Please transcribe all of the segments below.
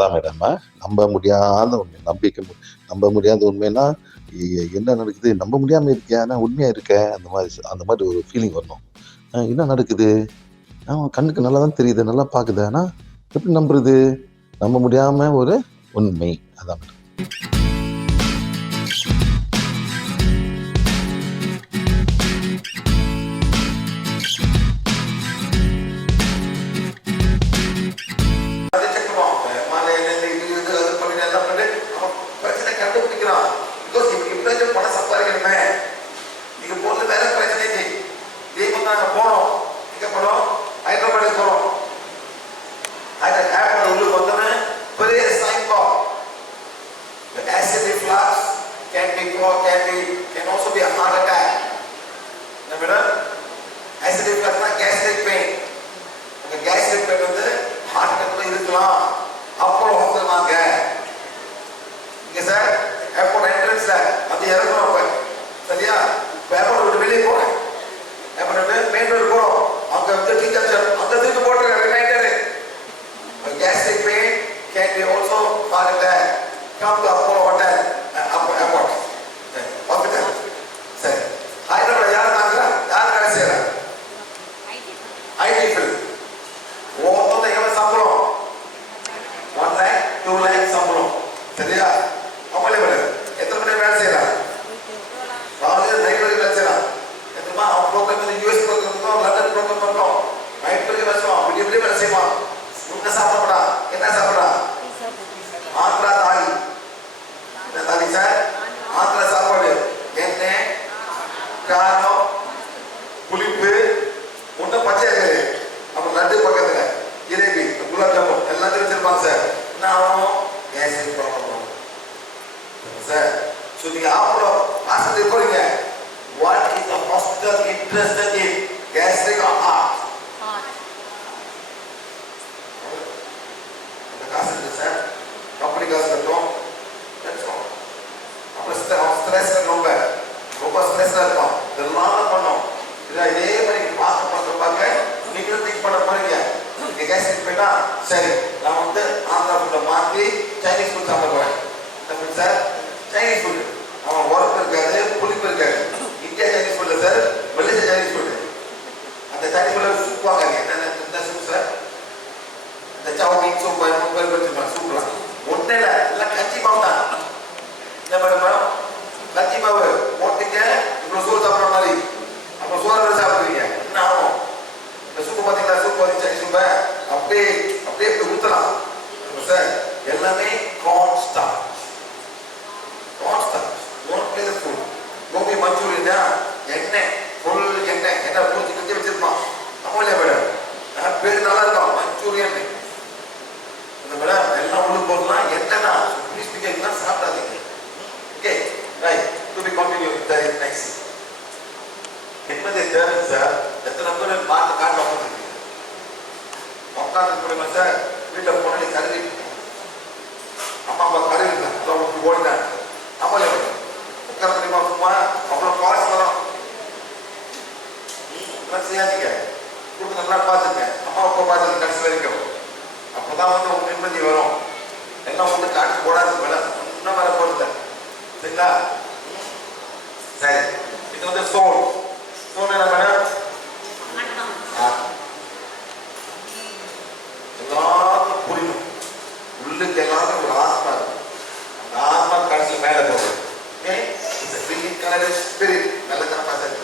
அதான் மேடம், நம்ப முடியாத உண்மை. நம்ப முடியாத உண்மைன்னா, என்ன நடக்குது? நம்ப முடியாம இருக்கே, ஆனா உண்மையா இருக்கே. அந்த மாதிரி ஒரு ஃபீலிங் வரணும். என்ன நடக்குது? கண்ணுக்கு நல்லா தான் தெரியுது, நல்லா பாக்குது. ஆனா எப்படி நம்புறது? நம்ப முடியாம ஒரு உண்மை. அதான் madam. Can also be a heart attack. Acid reflux na gastric pain. அந்த gastric pain வந்து heart attack இருக்கலாம். அப்போலோ ஹாஸ்பிடல் வாங்க. இங்க சார் ஏர்போர்ட் என்ட்ரன்ஸ்ல அது இறங்கணும் அப்ப. சரியா? ஏர்போர்ட் விட்டு வெளியே போறேன். ஏர்போர்ட் மெயின் ரோடு போறோம். அங்க வந்து டீச்சர் அந்த தூக்கி போட்டுற reminder. Gastric pain can be also heart attack. Come to Apollo Hotel, airport. Hospital. சரி. ஹைதராபாத் யார் தாங்கறா? யார் வேலை செய்யறா? IT field. ஒவ்வொருத்தரும் எவ்வளவு சம்பளம்? 1 lakh, 2 lakh சம்பளம். சரியா? அவங்களே எத்தனை மணி வேலை செய்யறா? ராஜு நைட் வரைக்கும் வேலை செய்யறா. எத்தனை அவங்க ப்ரோக்ராம் வந்து யூஎஸ் ப்ரோக்ராம் இருக்கும், லண்டன் ப்ரோக்ராம் இருக்கும். நைட் வரைக்கும் வேலை செய்வான். விடிய வேலை செய்வான். என்ன சாப்பிடறா? என்ன சாப்பிடறா? ஆந்திரா தாலி. என்ன தாலி சார்? ஆந்திரா சாப்பாடு. எண்ணெய், காரம், புளிப்பு, ஒன்றும் பச்சையாகவே. அப்புறம் லட்டு பக்கத்துல ஜிலேபி, குலாப் ஜாமுன் எல்லாத்தையும் வச்சிருப்பாங்க சார். என்ன ஆகும்? Gastric problem sir. ஸோ நீங்க அப்புறம் ஆஸ்பத்திரி போறீங்க. What is the hospital interested in gastric or heart? அந்த காசு இருக்கு சார். கம்பெனி காசு கட்டும். அப்புறம் ஸ்ட்ரெஸ் ரொம்ப ஸ்ட்ரெஸ்ஸா இருக்கும். இதெல்லாம் பண்ணோம். இதே மாதிரி பார்க்க நீங்களும் திங்க் பண்ண போறீங்க. நீங்க கேஸ்ட்ரிக் போயிட்டா சரி நான் வந்து ஆந்திரா ஃபுட்டை மாற்றி சைனீஸ் ஃபுட் சாப்பிட போறேன். என்ன ஃபுட் சார்? Chinese food. அவன் உரப்பு இருக்காது, புளிப்பு இருக்காது. இந்தியா சைனீஸ் ஃபுட்ல சார், மலேசியா சைனீஸ் ஃபுட். அந்த சைனீஸ் ஃபுட்ல சூப் வாங்க. என்ன சூப் சார்? இந்த சவுமீன் சூப் பேர் வச்சுருப்பாங்க. சூப்லாம் ஒன்னே இல்லை, எல்லாம் கஞ்சி மாவு தான். என்ன மேடம்? கஞ்சி மாவு போட்டுக்க இவ்வளவு சோறு சாப்பிட்ற மாதிரி. அப்புறம் சோறு சாப்பிடுவீங்க. என்ன ஆகும்? இந்த சூப்பு பார்த்தீங்களா? சூப் வந்து சைனீஸ் சூப்பை அப்படியே ஊற்றலாம் சார். எல்லாமே corn starch. Food. Gobi Manchurian எண்ணெய், ஃபுல் எண்ணெய் பூச்சி கஞ்சி வச்சிருப்பான். நம்மளே மேடம் பேர் நல்லா இருக்கும் மஞ்சூரியன். இந்த மேடம் எல்லாம் உள்ள போடலாம். என்னன்னா ஸ்பீக்கர்லாம் சாப்பிடாதீங்க. Okay right. To be continue next. என்னது தேவை சார்? எத்தனை பேர் பார்த்து காட்ட உட்காந்து சார். வீட்டில் போனாடி கருதி அம்மா அப்பா கருதி ஓடினாங்க. நம்மளே உட்கார முடியுமா? சும்மா அவ்வளோ காசு வரும். செய்யாதீங்க. கொடுத்து நல்லா பார்த்துங்க. அம்மா அப்பா பார்த்துங்க கடைசி வரைக்கும். அப்போதான் வந்து உங்க நிம்மதி வரும். எல்லாம் வந்து காட்டு போடாது மேடம். இன்னும் வர போறது சரிங்களா? சரி. இது வந்து சோல். சோல் என்ன மேடம்? எல்லாத்துக்கும் புரியணும். உள்ளுக்கு எல்லாரும் ஒரு ஆத்மா இருக்கும். அந்த ஆத்மா கடைசியில் மேலே போகும். ஸ்பிரிட் நல்ல கனப்பாசம்.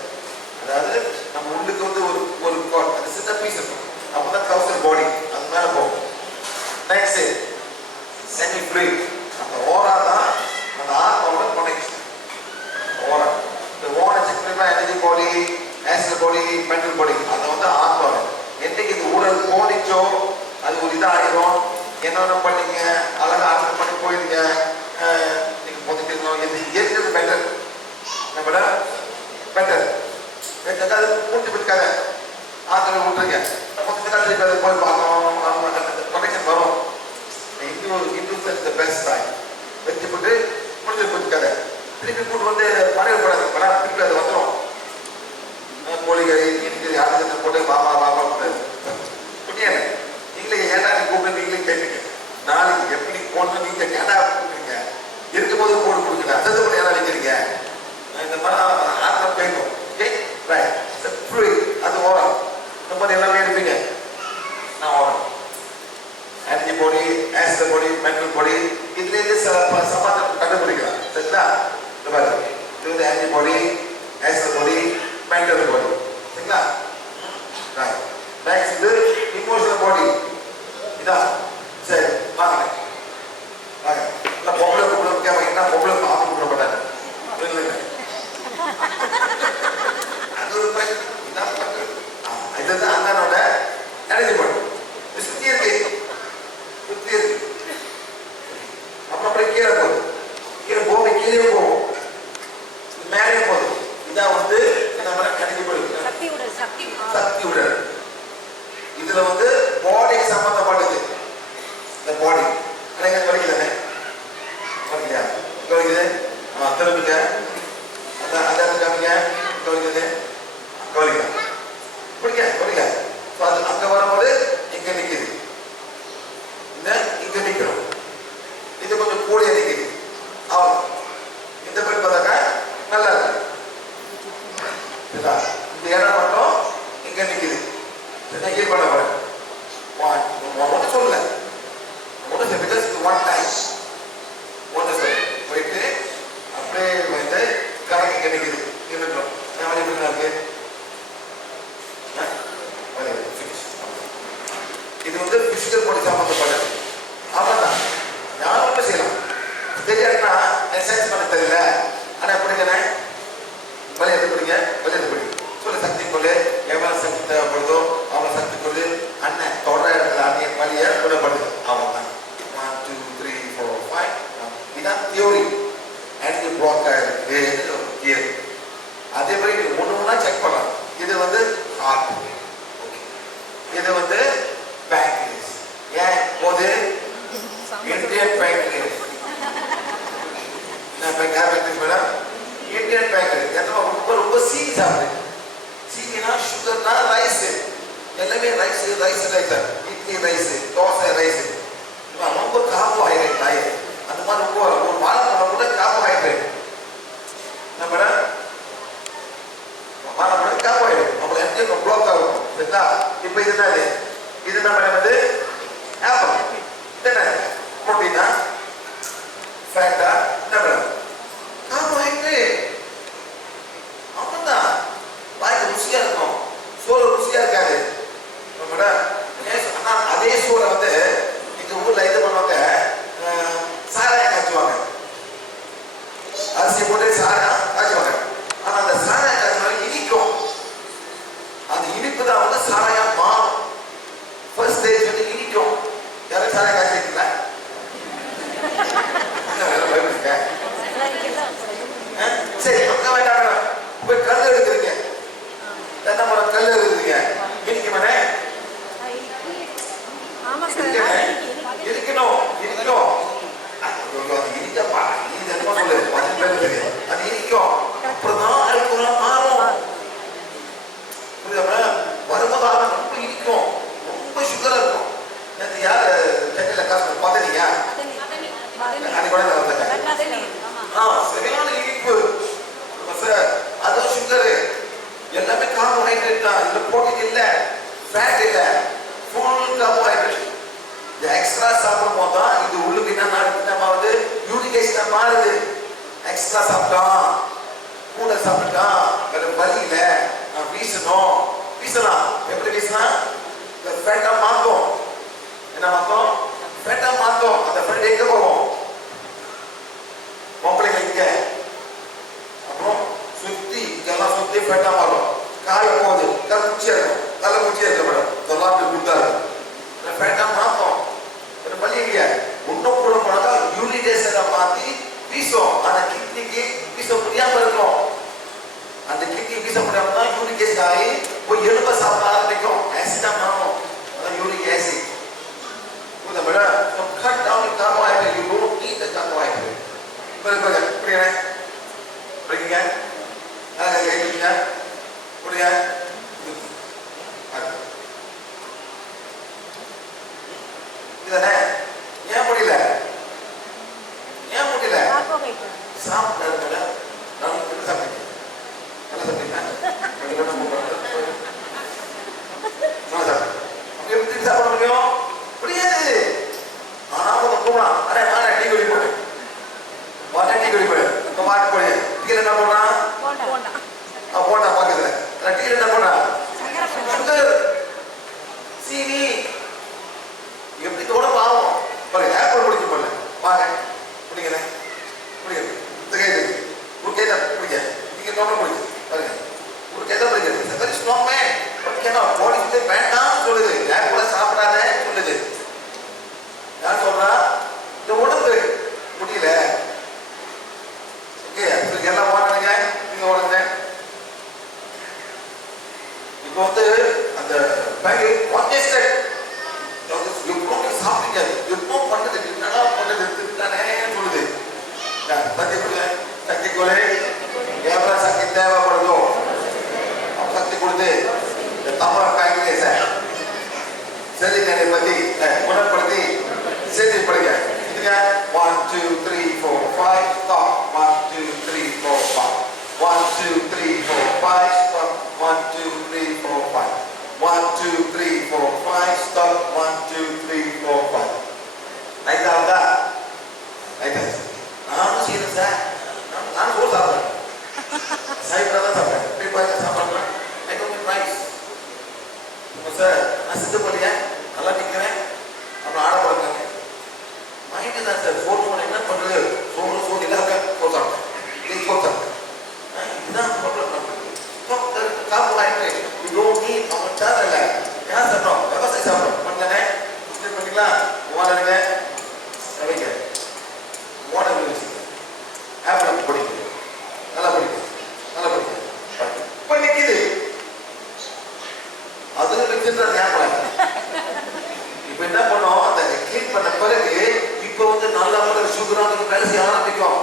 அதாவது நம்ம உள்ளுக்கு வந்து ஒரு அது சின்ன பீஸ் இருக்கும். அப்பதான் கவுசல் பாடி அது மேலே போகும். Next semi free. அந்த ஓரா தான் அந்த ஆத்மாவோட கனெக்ஷன். ஓரா இந்த ஓரை செக் பண்ணா எனர்ஜி பாடி, நேச்சுரல் பாடி, மென்டல் பாடி. அதை வந்து ஆத்மாவை என்னைக்கு இந்த உடல் போனிச்சோ அது ஒரு இதாகிடும். என்னென்ன பண்ணீங்க அழகா ஆட்டம் பண்ணி போயிருங்க. நீங்க பொதுக்கணும் எது இருக்கிறது பெட்டர். நம்மள பெட்டர் ஏதாவது பூட்டி பிடிக்காத ஆத்திரம் விட்டுருங்க. பொதுக்காக போய் பார்க்கணும். கனெக்ஷன் வரும். பெஸ்ட் டைம் வச்சு போட்டு முடிஞ்சு பிடிக்காத. திருப்பி கூட்டு வந்து படையப்படாது. படம் திருப்பி அது வந்துடும். கோழிகறி இன்னைக்கு யாருக்கு போட்டு பாப்பா பாப்பா முடியாது. நீங்களே ஏன்னா கூப்பிட்டு நீங்களே கேட்பீங்க. நாளைக்கு எப்படி கண்டுபிடிக்கலாம். சரிங்களா? இந்த பாரு, இது வந்து ஆன்டிபாடி, ஆன்டிபாடி, மென்டல் பாடி. சரிங்களா? நெக்ஸ்ட் இது இமோஷனல் பாடி. இதா சரி வாங்க வாங்க. நான் பொம்பளை கூப்பிட கேட்பேன், என்ன பொம்பளை ஆம்பளை கூப்பிட மாட்டாங்க. அது ஒரு பிரச்சனை. இதுதான் அண்ணனோட எனர்ஜி பாடி. சுத்தி இருக்கு, சுத்தி இருக்கு. அப்புறம் அப்படியே கீழே போகுது, கீழே போகும், கீழே போகும், மேலே போகுது. இதான் வந்து நம்ம எனர்ஜி பாடி, சக்தி உடல். இதுல வந்து பாடி சம்பந்தப்பட்டது. இந்த பாடி எனக்கு வலிக்குதானே, வலிக்குதா, வலிக்குது, திரும்பிங்க, அந்த காமிங்க, வலிக்குது, வலிக்குதா, பிடிக்க வலிக்க. அது அங்க வரும்போது இங்க நிக்குது, இந்த இங்க நிக்கிறோம், இது கொஞ்சம் கூடிய நிக்குது. ஆகும் இந்த பேர் பார்த்தாக்கா நல்லா இருக்கு. இந்த இடம் மட்டும் இங்க நிக்குது. ஹீல் பண்ண போறேன். ஒன்றும் சொல்லல, ஒன்றும் சொல்ல, பிகாஸ் இது ஒன் டைம் ஒன்றும் சொல்ல போயிட்டு அப்படியே வந்து கணக்கு இங்கே நிற்குது. இருக்கட்டும், நான் வழி எப்படி இருக்கு. இது வந்து பிசிக்கல் பாடி சம்பந்தப்பட்டது. அவ்வளோதான், யாரும் ஒன்றும் செய்யலாம். தெரியாதுன்னா எக்ஸசைஸ் பண்ண தெரியல, ஆனால் எப்படிங்கண்ணே வழி எடுத்து பிடிங்க, வழி எடுத்து பிடிங்க, சொல்லு சக்தி கொள்ளு, எவ்வளோ சக்தி தேவைப்படுதோ அவ்வளோ சக்தி கொள்ளு. அண்ணன் தொடர இடத்துல அன்னைய வழியை குணப்படுது. அவ்வளோதான். 1 2 3 4 5. இதுதான் தியோரி. எனக்கு பிளாக் ஆகிருக்கு தியரி. அதே மாதிரி ஒன்று ஒன்றா செக் பண்ணலாம். இது வந்து ஹார்ட், இது வந்து பேங்க்ரியஸ். ஏன் போது Indian pancreas, madam Indian pancreas ரொம்ப ரொம்ப சீரியஸ் ஆகுது. சீனினா சுகர்னா ரைஸ், எல்லாமே rice rice rice, idli rice, dosa rice, ரொம்ப கார்போஹைட்ரேட் ஆயிடுது. அந்த மாதிரி ரொம்ப ஒரு வாழைப்பழம் கூட கார்போஹைட்ரேட். நம்ம வாழைப்பழம் கார்போஹைட்ரேட், அப்புறம் எப்படி ப்ளாக் ஆகும். சரிங்களா? இப்போ இது என்னது, இது நம்ம வந்து ஆப்பிள். இது என்ன புரோட்டீனா ஃபேட்டா, என்ன மேடம் கார்போஹைட்ரேட். அவ்வளோதான். வாய்க்கு ருசியா இருக்கும், சோறு ருசியா இருக்காது. அதே சோறை வந்து எங்க ஊர்ல இது பண்ணுவாங்க, சாராயம் காய்ச்சுவாங்க. அரிசி போட்டு சாராயம் காய்ச்சுவாங்க. ஆனா அந்த சாராயம் காய்ச்சுவாங்க இனிக்கும். அந்த இனிப்பு தான் வந்து சாராயம் மாறும். ஃபர்ஸ்ட் ஸ்டேஜ் வந்து இனிக்கும். யாரும் சாராயம் காய்ச்சிருக்கீங்களா? பயப்படுங்க. சரி, அங்க வேண்டாம், போய் கல் எடுக்கிறீங்க, தென்னை மரம் கல் எடுக்கிறீங்க, இனிக்குமானே? இருக்கணும், இருக்கணும். இனிக்கப்பா, இது என்ன சொல்லு, 10 பேர் தெரியும், அது இனிக்கும். அப்புறம்தான் அல்கோஹால் மாறும். புரியுதா? வரும்போது ரொம்ப இனிக்கும், ரொம்ப சுகரா இருக்கும். நேற்று யார் சென்னையில் காசு பார்த்தீங்க? அன்னைக்கு கூட வந்தாங்க. சரியான இனிப்பு. அதுவும் சுகரு, எல்லாமே கார்போஹைட்ரேட் தான். இதுல புரோட்டீன் இல்ல, ஃபேட் இல்ல, ஃபுல் கார்போஹைட்ரேட். இந்த எக்ஸ்ட்ரா சாப்பிடும் போது தான் இது உள்ளுக்கு என்ன வந்து யூரிக் ஆசிட் மாறுது. எக்ஸ்ட்ரா சாப்பிட்டான், கூட சாப்பிட்டான், வேற வழி இல்லை, நான் வீசணும். வீசலாம், எப்படி வீசினா இந்த ஃபேட்டா மாத்தோம். என்ன மாத்தோம்? ஃபேட்டா மாத்தோம். அந்த ஃபேட் எங்க போகும்? பொம்பளைங்க இங்க, அப்புறம் சுத்தி இதெல்லாம் சுத்தி ஃபேட்டா மாறும். காலை போகுது, தலை குச்சியா இருக்கும், தலை குச்சியா இருக்க மேடம், இதெல்லாம் அப்படி கொடுத்தாரு. ஃபேட்டா மாத்தோம். ஒரு வழி இல்லையா? ஒன்றும் கூட போனாக்கா யூரிக் ஆசிட் மாத்தி வீசும். அந்த கிட்னிக்கு வீச முடியாம இருக்கும். அந்த கிட்னி வீச முடியாம தான் யூரிக் ஆசிட் ஆகி போய் எலும்ப சாப்பிட ஆரம்பிக்கும். ஆசிடா மாறும், அதான் யூரிக் ஆசிட். புரியுதா madam? Cut down carbohydrate, you don't need the carbohydrate. புரியுதா? புரியுதா? புரியுங்க? கேட்குறீங்க? புரியுதா? இதுதானே? ஏன் முடியல? ஏன் முடியல? சாப்பிட்டு நான் சாப்பிட்டேன், நல்லா சாப்பிட்டீங்க, எப்படி சாப்பிட முடியும்? முடியாது. ஆனா அவங்க கூப்பிடலாம், அடே வாங்க டீ குடி போட்டு வாங்க சக்தி கொலை எவ்வளவு சக்தி தேவைப்படுதோ சக்தி கொடுத்து இந்த தமிழ் காங்கிரஸ் சரி என்னை பத்தி குணப்படுத்தி செய்தி படிக்க 1 2 3 4 5 stop 1 2 3 4 5 1 2 3 4 5 stop 1 2 3 4 5 1 2 3 4 5 stop 1 2 3 4 5 ரைட் ஆகுதா ரைட் நானும் செய்யறேன் சார் நானும் கூட சாப்பிட்றேன் சாப்பிட்டா தான் சாப்பிட்றேன் எப்படி பாருங்க சாப்பிட்றேன் ஐ டோன்ட் ரைஸ் சார் நான் சித்த பண்ணியா நல்லா நிற்கிறேன் அப்புறம் ஆட போடுறாங்க மைண்டு தான் சார் ஃபோன் என்ன பண்ணுறது சோறு இல்லாத போட்டாங்க போட்டாங்க இதுதான் ப்ராப்ளம் சாப்பிட்றாங்க யூ டோன்ட் நீட் நம்ம தேவையில்லை ஏன் சாப்பிட்டோம் விவசாய சாப்பிட்றோம் பண்ணலனே பண்ணிங்களா ஓனருங்க வைங்க ஓனர் வச்சுங்க ஆப்பிள் படிக்க நல்லா படிக்க நல்லா படிக்க இப்போ நிற்கிது அது நிற்கின்ற ஞாபகம் இப்போ என்ன பண்ணோம் அந்த கிளீன் பண்ண பிறகு இப்போ வந்து நல்லா சுகராக வேலை செய்ய ஆரம்பிக்கும்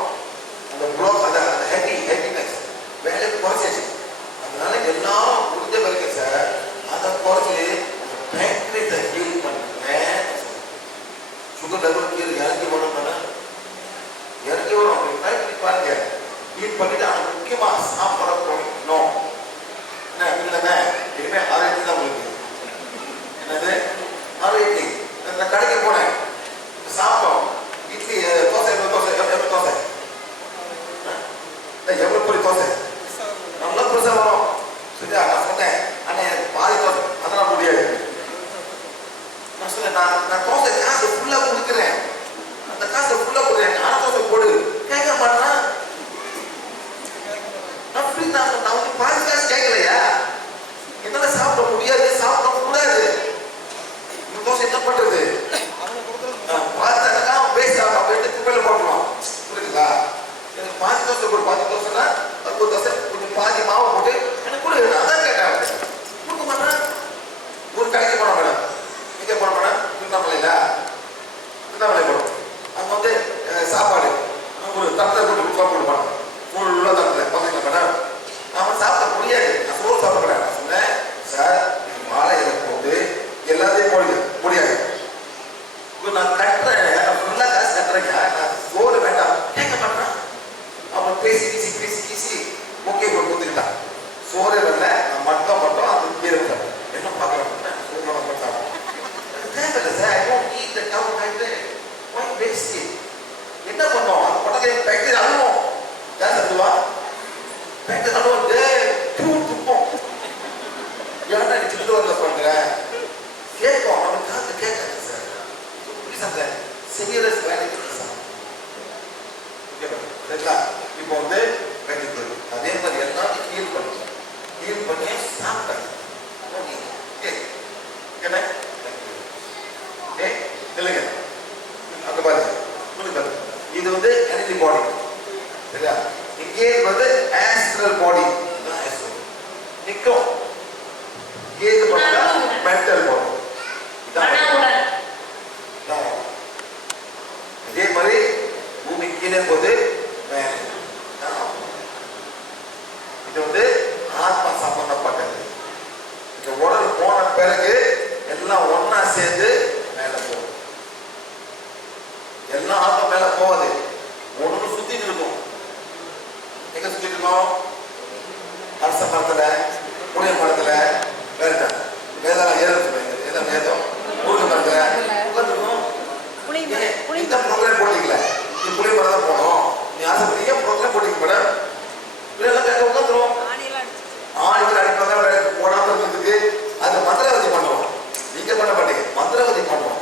அந்த ப்ளோக் அந்த ஹெவினஸ் வேலை குறைச்சாச்சு அதனால எல்லாம் முடிஞ்ச பிறகு சார் அதை குறைச்சி பேங்க்ரேட்டை ஹீல் பண்ணுறேன் சுகர் லெவல் கீழே இறக்கி வரணும்னா இறக்கி வரும் ட்ரை பண்ணி பாருங்க ஹீல் பண்ணிட்டு அது முக்கியமாக சாப்பிட போகணும் என்ன இல்லைங்க இனிமேல் ஆரோக்கியம் தான் உங்களுக்கு என்னது ஆரோக்கியம் இந்த கடைக்கு போனேன் சாப்பிட்டோம் இட்லி தோசை எவ்வளோ தோசை எவ்வளோ பெரிய தோசை நல்லா பெருசாக வரும் சரியா நான் சொன்னேன் அண்ணே பாதி தோசை அதெல்லாம் முடியாது நான் சொன்னேன் நான் தோசை காசு ஃபுல்லாக கொடுக்குறேன் அந்த காசை ஃபுல்லாக கொடுக்குறேன் நான் தோசை போடு கேட்க மாட்டேன் நான் ஃப்ரீ நான் வந்து பாதி காசு கேட்கலையா என்னால் சாப்பிட முடியாது சாப்பிட கூடாது இந்த தோசை என்ன பண்ணுறது பார்த்தா வேஸ்ட் ஆகும் அப்படின்ட்டு குப்பையில் போட்டுருவான் புரியுதுங்களா எனக்கு பாதி தோசை போடு பாதி தோசைனா ஒரு தோசை கொஞ்சம் பாதி மாவை போட்டு எனக்கு கூட அதான் கேட்டேன் கொடுக்க மாட்டேன் ஒரு கடைக்கு போனோம் மேடம் எங்கே போனோம் மேடம் திருவண்ணாமலை போனோம் அங்கே வந்து சாப்பாடு ஒரு தட்டில் போட்டு கொடுப்பாங்க ஃபுல்லாக தட்டில் பார்த்தீங்களா மேடம் நான் சாப்பிட முடியாது நான் சோறு சாப்பிட நான் சொன்னேன் சார் மாலை இலை போட்டு எல்லாத்தையும் போடுங்க முடியாது நான் கட்டுறேன் நான் ஃபுல்லாக காசு கட்டுறேங்க நான் சோறு வேண்டாம் கேட்க மாட்டேன் அப்புறம் பேசி ஓகே கொடுத்துக்கிட்டான் சோறே வரல நான் மட்டும் அது கீழே என்ன பார்க்குறேன் சோறு மட்டும் தேவையில்லை sir I don't need the down ஆகிட்டு ஒய் வேஸ்ட் என்ன பண்ணோம் அது படத்தை பேக்கரி அழுவோம் யார் சொல்லுவா பேக்கரி அழுவோம் துப்போம் ஏன்னா நீ திருவள்ளுவர் பண்ணுறேன் கேட்போம் நம்ம காசு கேட்காது சார் அந்த சீரியஸ் வேலைக்கு சரிங்களா இப்போ வந்து அதே மாதிரி எல்லாத்தையும் ஹீல் பண்ணி சாப்பிட்டேன் இல்லைங்க அந்த பாருங்க இது வந்து எனர்ஜி பாடி சரியா இங்கே வந்து ஆஸ்ட்ரல் பாடி நிற்கும் ஏது பண்ணா மென்டல் பாடி இதே மாதிரி பூமி கீழே போது இது வந்து ஆத்மா சம்பந்தப்பட்டது இந்த உடல் போன பிறகு எல்லாம் ஒன்னா சேர்ந்து மேல போகும் எல்லாம் ஆத்மா மேல போகுது ஒண்ணு சுத்திட்டு இருக்கும் எங்க சுத்திட்டு இருக்கோம் அரச மரத்துல புளிய மரத்துல வேதம் ஏதம் வேதம் முருக மரத்துல உட்காந்துருக்கோம் இந்த ப்ரோக்ராம் போட்டீங்களா நீ புளிய மரம் தான் போனோம் நீ ஆசைப்பட்டீங்க ப்ரோக்ராம் போட்டீங்க மேடம் இதெல்லாம் கேட்க உட்காந்துருவோம் ஆணிகள் அடிப்பாங்க வேலைக்கு போடாமல் இருக்கிறதுக்கு அது மந்திரவாதி பண்ணுவோம் நீங்க பண்ண மாட்டீங்க மந்திரவாதி பண்ணுவோம்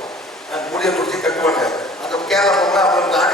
முடிய பிடிச்சி கட்டுவாங்க அந்த கேரளா போகலாம் அவங்க ஆணி